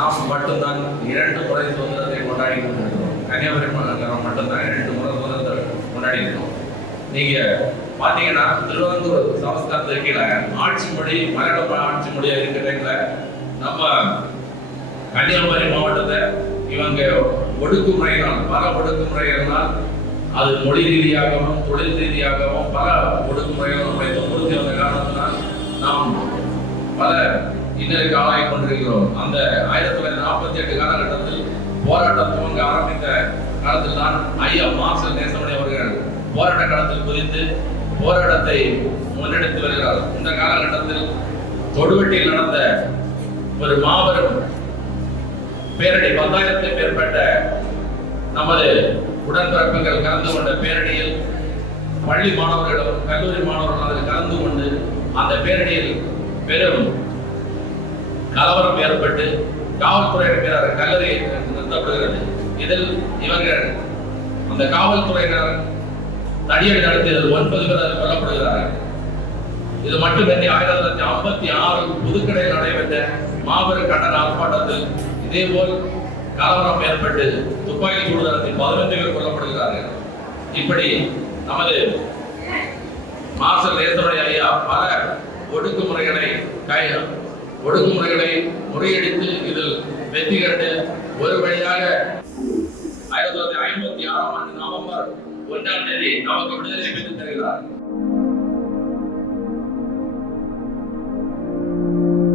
நாம் மட்டும்தான் 2 முறை சுதந்திரத்தை கொண்டாடி கொண்டிருக்கிறோம். கன்னியாகுமரி மட்டும்தான் 2 முறை சுதந்திரத்தை கொண்டாடி இருக்கோம். நீங்க பாத்தீங்கன்னா திருவாங்கூர் சமஸ்தானத்துல கீழே ஆட்சி மொழி மலையாள ஆட்சி மொழியா இருக்கிற டைம்ல நம்ம கன்னியாகுமரி மாவட்டத்தை இவங்க ஒடுக்குமுறையினால் பல ஒடுக்குமுறைகளால் அது மொழி ரீதியாகவும் தொழில் ரீதியாகவும் பல ஒடுக்குமுறைகள் நம்மை துன்புறுத்தி வந்த காரணத்தினால் நாம் பல இன்னருக்கு ஆளாகி கொண்டிருக்கிறோம். அந்த 1948 காலகட்டத்தில் போராட்டம் துவங்க ஆரம்பித்த காலத்தில் தான் ஐயா மார்ஷல் நேசமணி அவர்கள் போராட்ட காலத்தில் குதித்து போராட்டத்தை முன்னெடுத்து வருகிறார். இந்த காலகட்டத்தில் தொடுவெட்டியில் நடந்த ஒரு மாபெரும் பேரணி 10,000க்கும் மேற்பட்ட நமது உடன்பிறப்புகள் கலந்து கொண்ட பேரணியில் பள்ளி மாணவர்களும் கல்லூரி மாணவர்களும் அதில் கலந்து கொண்டு அந்த பேரணியில் பெரும் கலவரம் ஏற்பட்டு காவல்துறையினர் கல்லறை நிறுத்தப்படுகிறது. இதில் இவர்கள் அந்த காவல்துறையினர் தடியடி நடத்தியதில் 9 பேர் கொல்லப்படுகிறார்கள். இது மட்டுமின்றி 1956 புதுக்கடையில் நடைபெற்ற மாபெரும் கண்டன ஆர்ப்பாட்டத்தில் இதேபோல் கலவரம் ஏற்பட்டு துப்பாக்கி சூடு நடத்தி 15 பேர் கொல்லப்படுகிறார்கள். இப்படி நமது மார்ஷல் நேசமணி ஐயா பல ஒடுக்குமுறைகளை முறியடித்து இதில் வெற்றி கண்டு ஒரு வழியாக 1956 நவம்பர் 1 நமக்கு விடுதலை பெற்று தருகிறார்.